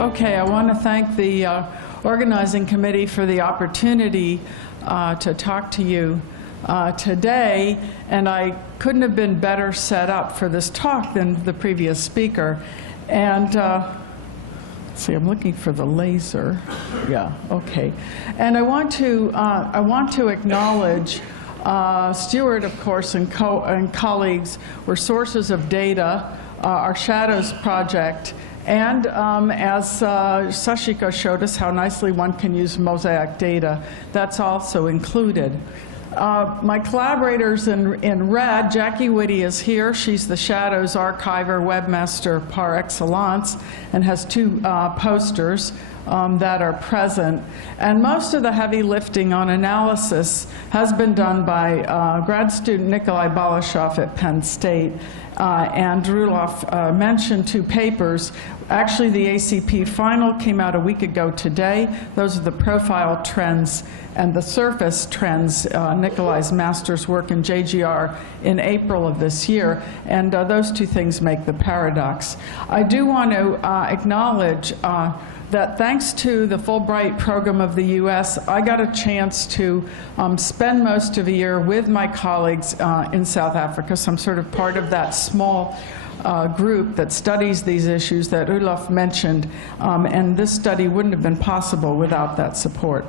Okay, I want to thank the organizing committee for the opportunity to talk to you today, and I couldn't have been better set up for this talk than the previous speaker. And let's see, I'm looking for the laser. Yeah, okay. And I want to acknowledge Stuart, of course, and colleagues were sources of data, our Shadows project, and as Sashiko showed us how nicely one can use mosaic data, that's also included. My collaborators in red, Jackie Whitty is here. She's the Shadows archiver, webmaster par excellence, and has two posters that are present. And most of the heavy lifting on analysis has been done by grad student Nikolai Balashov at Penn State. And Rulof mentioned two papers. Actually, the ACP final came out a week ago today. Those are the profile trends and the surface trends, Nikolai's master's work in JGR in April of this year. And those two things make the paradox. I do want to acknowledge that thanks to the Fulbright program of the US, I got a chance to spend most of the year with my colleagues in South Africa. So I'm sort of part of that small group that studies these issues that Rulof mentioned, and this study wouldn't have been possible without that support.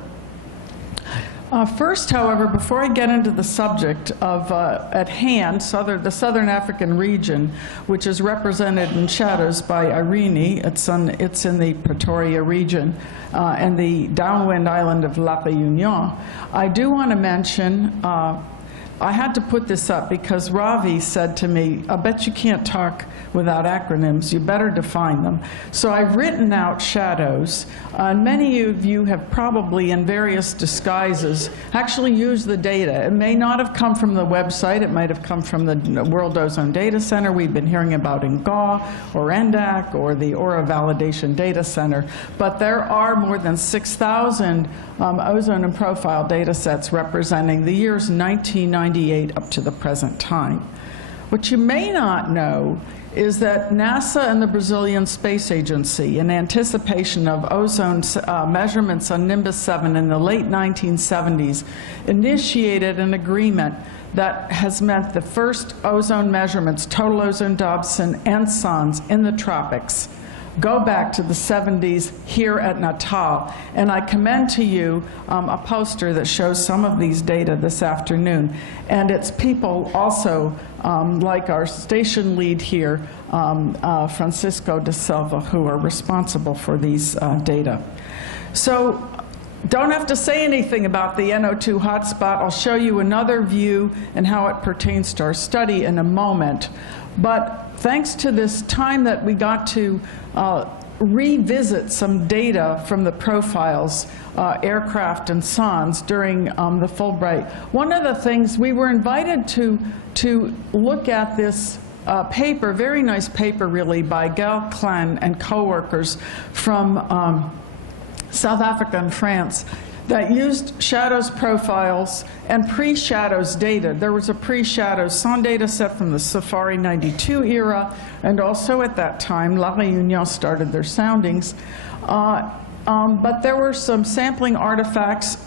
First, however, before I get into the subject of, at hand, the Southern African region, which is represented in Shadows by Irene, it's in the Pretoria region, and the downwind island of La Réunion, I do want to mention, I had to put this up because Ravi said to me, I bet you can't talk without acronyms, you better define them. So I've written out Shadows. Many of you have probably, in various disguises, actually used the data. It may not have come from the website, it might have come from the World Ozone Data Center we've been hearing about in GAW, or NDAC, or the Aura Validation Data Center. But there are more than 6,000 ozone and profile data sets representing the years 1998 up to the present time. What you may not know is that NASA and the Brazilian Space Agency, in anticipation of ozone measurements on Nimbus 7 in the late 1970s, initiated an agreement that has meant the first ozone measurements, total ozone Dobson and SONS, in the tropics go back to the 70s here at Natal. And I commend to you a poster that shows some of these data this afternoon. And it's people also like our station lead here, Francisco de Silva, who are responsible for these data. So don't have to say anything about the NO2 hotspot. I'll show you another view and how it pertains to our study in a moment. But thanks to this time that we got to revisit some data from the profiles, aircraft and SONS during the Fulbright, one of the things we were invited to look at this paper, very nice paper really, by Gail Klein and co-workers from South Africa and France, that used Shadows profiles and pre-Shadows data. There was a pre-Shadows SON data set from the Safari 92 era, and also at that time, La Réunion started their soundings. But there were some sampling artifacts.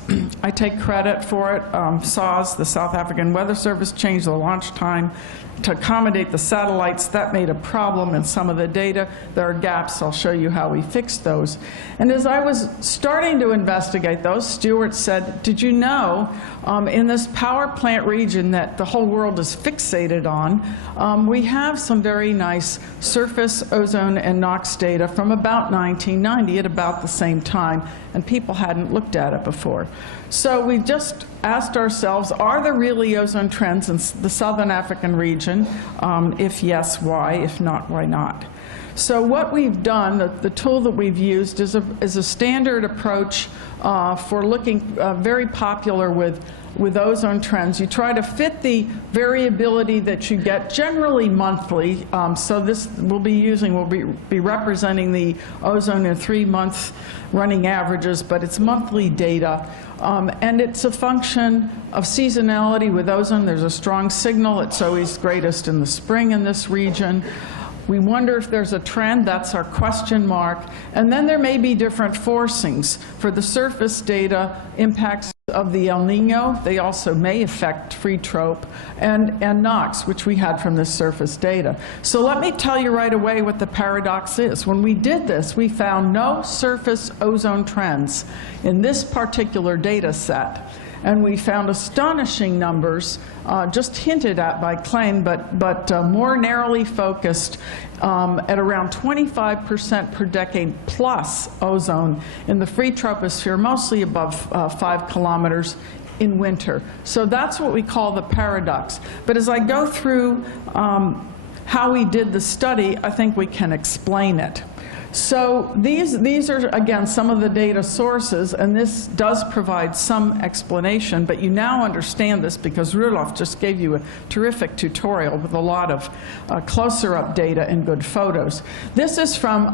I take credit for it. SAWS, the South African Weather Service, changed the launch time to accommodate the satellites. That made a problem in some of the data. There are gaps. I'll show you how we fixed those. And as I was starting to investigate those, Stuart said, did you know in this power plant region that the whole world is fixated on, we have some very nice surface ozone and NOx data from about 1990 at about the same time, and people hadn't looked at it before. So we just asked ourselves, are there really ozone trends in the Southern African region? If yes, why? If not, why not? So what we've done, the tool that we've used is a standard approach for looking, very popular with ozone trends. You try to fit the variability that you get generally monthly. So this we'll be representing the ozone in 3-month running averages, but it's monthly data. And it's a function of seasonality with ozone. There's a strong signal. It's always greatest in the spring in this region. We wonder if there's a trend. That's our question mark. And then there may be different forcings. For the surface data, impacts of the El Nino, they also may affect free trope, and NOx, which we had from the surface data. So let me tell you right away what the paradox is. When we did this, we found no surface ozone trends in this particular data set. And we found astonishing numbers, just hinted at by Klein, but more narrowly focused at around 25% per decade plus ozone in the free troposphere, mostly above 5 kilometers in winter. So that's what we call the paradox. But as I go through how we did the study, I think we can explain it. So these are, again, some of the data sources, and this does provide some explanation, but you now understand this because Rudolf just gave you a terrific tutorial with a lot of closer-up data and good photos. This is from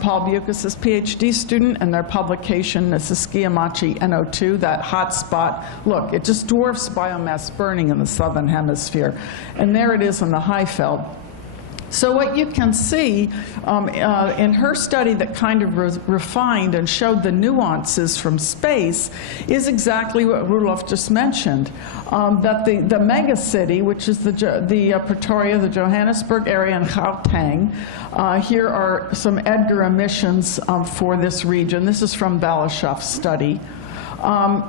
Paul Bukas's PhD student and their publication, this is Skiamachi NO2, that hot spot. Look, it just dwarfs biomass burning in the southern hemisphere. And there it is in the Highveld. So what you can see in her study that kind of refined and showed the nuances from space is exactly what Rudolf just mentioned, that the megacity, which is the Pretoria, the Johannesburg area, and Gauteng, here are some Edgar emissions for this region. This is from Balashev's study.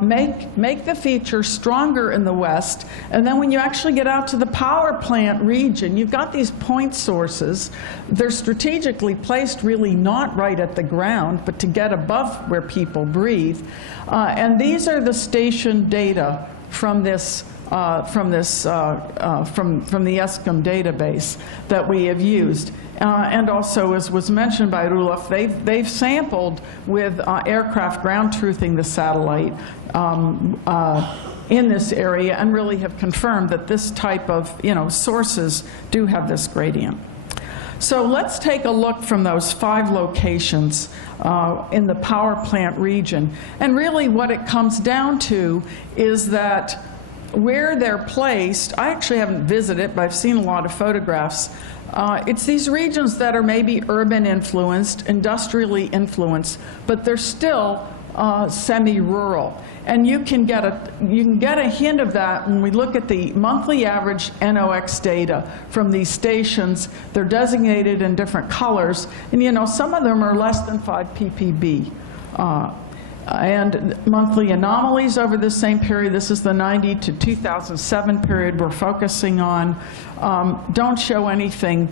Make the feature stronger in the west, and then when you actually get out to the power plant region, you've got these point sources. They're strategically placed really not right at the ground, but to get above where people breathe. And these are the station data from this from the ESCOM database that we have used. And also, as was mentioned by Rudolf, they've sampled with aircraft ground truthing the satellite in this area and really have confirmed that this type of sources do have this gradient. So let's take a look from those 5 locations in the power plant region. And really what it comes down to is that where they're placed, I actually haven't visited, but I've seen a lot of photographs. It's these regions that are maybe urban influenced, industrially influenced, but they're still semi-rural. And you can get a hint of that when we look at the monthly average NOx data from these stations. They're designated in different colors, and some of them are less than 5 ppb. And monthly anomalies over the same period, this is the 90 to 2007 period we're focusing on, don't show anything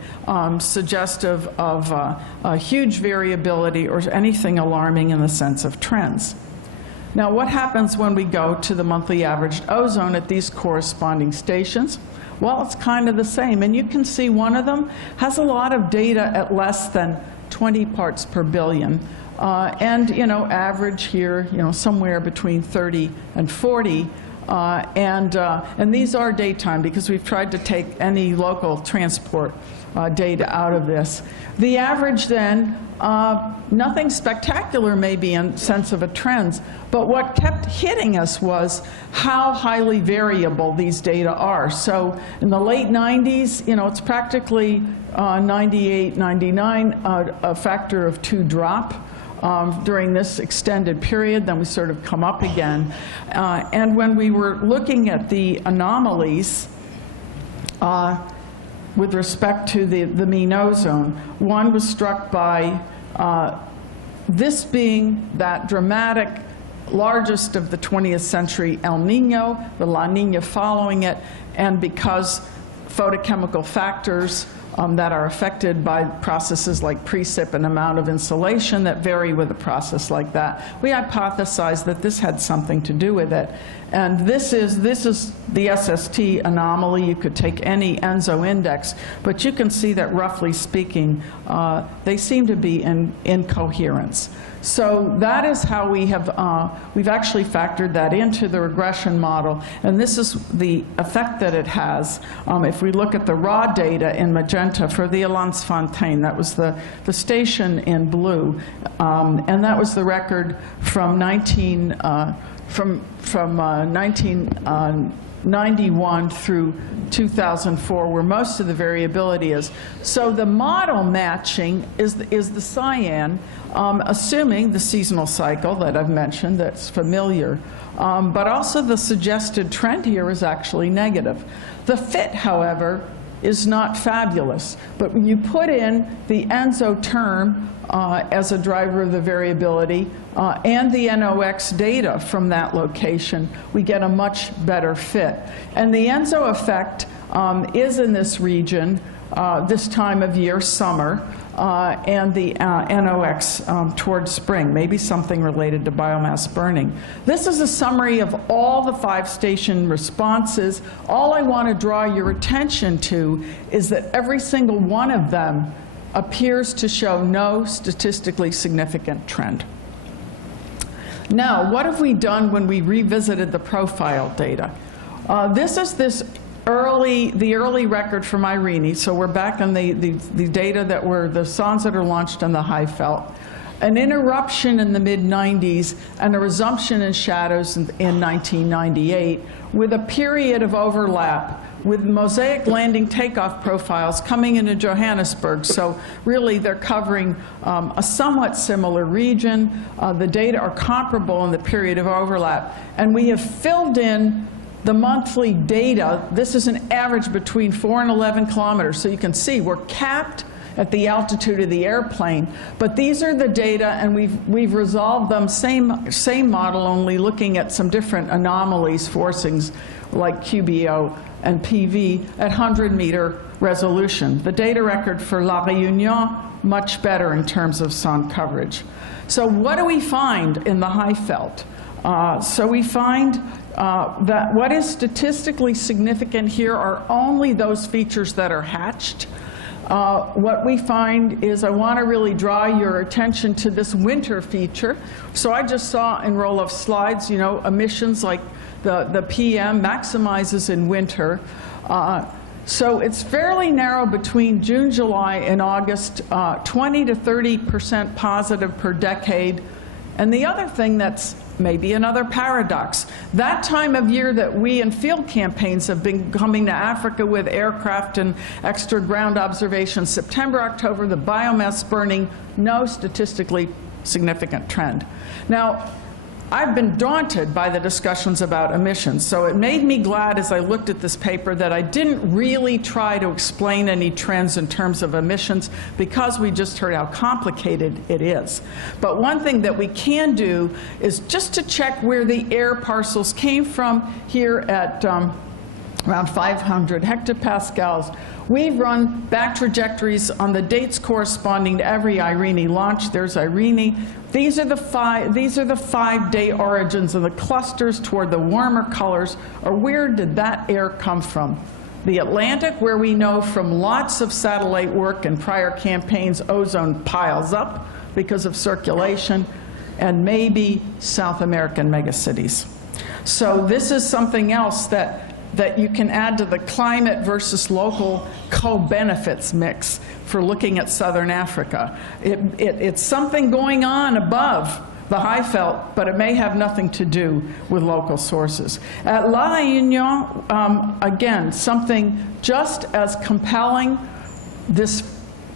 suggestive of huge variability or anything alarming in the sense of trends. Now, what happens when we go to the monthly averaged ozone at these corresponding stations? Well, it's kind of the same. And you can see one of them has a lot of data at less than 20 parts per billion. And average here, somewhere between 30 and 40. And these are daytime because we've tried to take any local transport data out of this. The average then, nothing spectacular maybe in sense of a trend, but what kept hitting us was how highly variable these data are. So in the late 90s, it's practically 98, 99, a factor of 2 drop. During this extended period, then we sort of come up again. And when we were looking at the anomalies with respect to the mean ozone, one was struck by this being that dramatic, largest of the 20th century El Nino, the La Nina following it, and because photochemical factors that are affected by processes like precip and amount of insulation that vary with a process like that. We hypothesized that this had something to do with it. And this is the SST anomaly. You could take any ENSO index, but you can see that roughly speaking, they seem to be in coherence. So that is how we have, we've actually factored that into the regression model, and this is the effect that it has. If we look at the raw data in magenta for the Elandsfontein, that was the station in blue, and that was the record from from 1991 through 2004, where most of the variability is. So the model matching is the cyan, assuming the seasonal cycle that I've mentioned that's familiar. But also the suggested trend here is actually negative. The fit, however, is not fabulous. But when you put in the ENSO term as a driver of the variability and the NOx data from that location, we get a much better fit. And the ENSO effect is in this region this time of year, summer, and the NOx towards spring, maybe something related to biomass burning. This is a summary of all the 5 station responses. All I want to draw your attention to is that every single one of them appears to show no statistically significant trend. Now, what have we done when we revisited the profile data? This is the early record from IRENE, so we're back on the data that were the sondes that are launched on the Highveld. An interruption in the mid-90s and a resumption in shadows in 1998 with a period of overlap with Mosaic landing takeoff profiles coming into Johannesburg. So really they're covering a somewhat similar region. The data are comparable in the period of overlap. And we have filled in the monthly data. This is an average between 4 and 11 kilometers. So you can see we're capped at the altitude of the airplane. But these are the data, and we've resolved them, same model, only looking at some different anomalies, forcings like QBO and PV at 100-meter resolution. The data record for La Réunion, much better in terms of sonde coverage. So what do we find in the Highveld? So we find that what is statistically significant here are only those features that are hatched. What we find is, I want to really draw your attention to this winter feature. So I just saw in roll of slides, you know, emissions like the PM maximizes in winter. So it's fairly narrow between June, July, and August, 20 to 30% positive per decade. And the other thing that's maybe another paradox, that time of year that we in field campaigns have been coming to Africa with aircraft and extra ground observations, September, October, the biomass burning, no statistically significant trend. Now, I've been daunted by the discussions about emissions, so it made me glad as I looked at this paper that I didn't really try to explain any trends in terms of emissions, because we just heard how complicated it is. But one thing that we can do is just to check where the air parcels came from here at around 500 hectopascals. We've run back trajectories on the dates corresponding to every IRENE launch. There's IRENE. These are the 5-day origins of the clusters toward the warmer colors. Or where did that air come from? The Atlantic, where we know from lots of satellite work and prior campaigns, ozone piles up because of circulation, and maybe South American megacities. So this is something else that you can add to the climate versus local co-benefits mix for looking at Southern Africa. It's something going on above the Highveld, but it may have nothing to do with local sources. At La Réunion, again, something just as compelling, this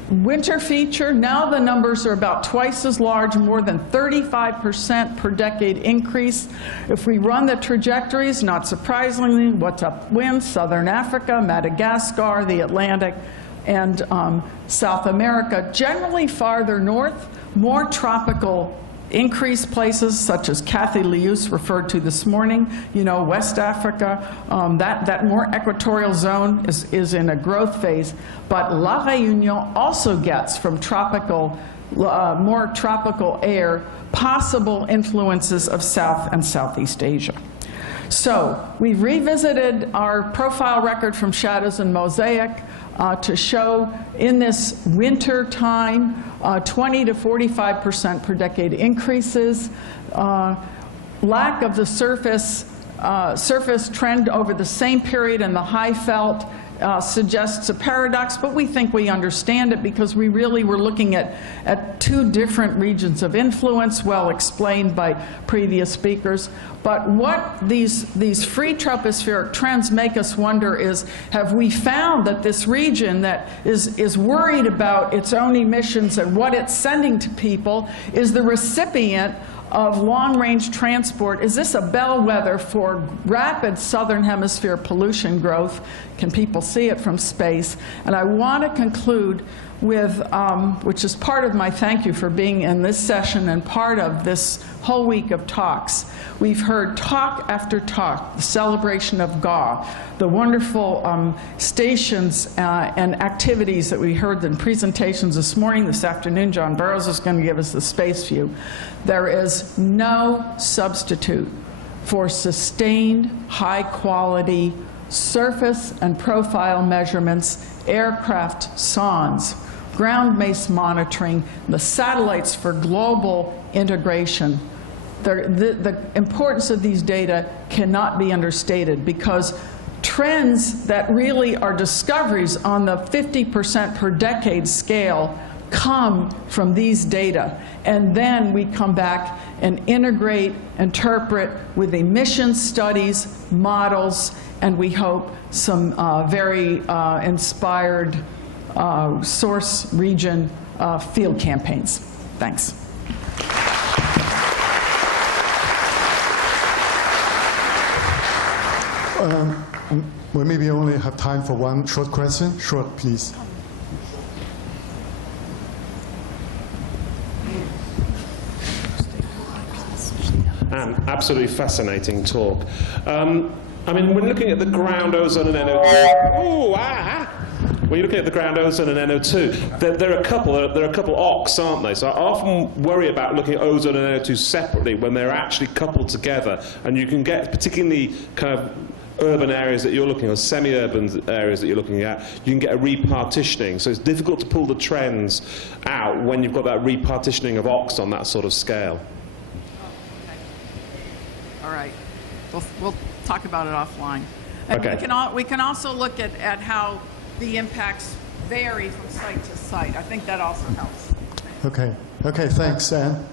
winter feature. Now the numbers are about twice as large, more than 35% per decade increase. If we run the trajectories, not surprisingly, what's upwind? Southern Africa, Madagascar, the Atlantic, and South America. Generally farther north, more tropical increased places, such as Kathy Lius referred to this morning, you know, West Africa, that more equatorial zone is in a growth phase. But La Réunion also gets from tropical, more tropical air, possible influences of South and Southeast Asia. So we've revisited our profile record from Shadows and Mosaic to show in this winter time 20 to 45% per decade increases, lack of the surface trend over the same period in the Highveld, suggests a paradox, but we think we understand it because we really were looking at two different regions of influence, well explained by previous speakers. But what these free tropospheric trends make us wonder is, have we found that this region that is worried about its own emissions and what it's sending to people is the recipient of long-range transport? Is this a bellwether for rapid southern hemisphere pollution growth? Can people see it from space? And I want to conclude with, which is part of my thank you for being in this session and part of this whole week of talks. We've heard talk after talk, the celebration of GAW, the wonderful stations and activities that we heard in presentations this morning. This afternoon, John Burroughs is going to give us the space view. There is no substitute for sustained, high-quality surface and profile measurements, aircraft sondes, ground mass monitoring, the satellites for global integration. The importance of these data cannot be understated, because trends that really are discoveries on the 50% per decade scale come from these data. And then we come back and integrate, interpret with emission studies, models, and we hope some very inspired source region field campaigns. Thanks. We maybe only have time for one short question. Short, please. Absolutely fascinating talk. I mean, when looking at the ground ozone and NO2, when you're looking at the ground ozone and NO2, there are a couple ox, aren't they? So I often worry about looking at ozone and NO2 separately when they're actually coupled together, and you can get, particularly kind of urban areas that you're looking at, semi-urban areas that you're looking at, you can get a repartitioning. So it's difficult to pull the trends out when you've got that repartitioning of ox on that sort of scale. All right. We'll talk about it offline. And Okay. we can also look at how the impacts vary from site to site. I think that also helps. Okay. Okay, thanks, Anne.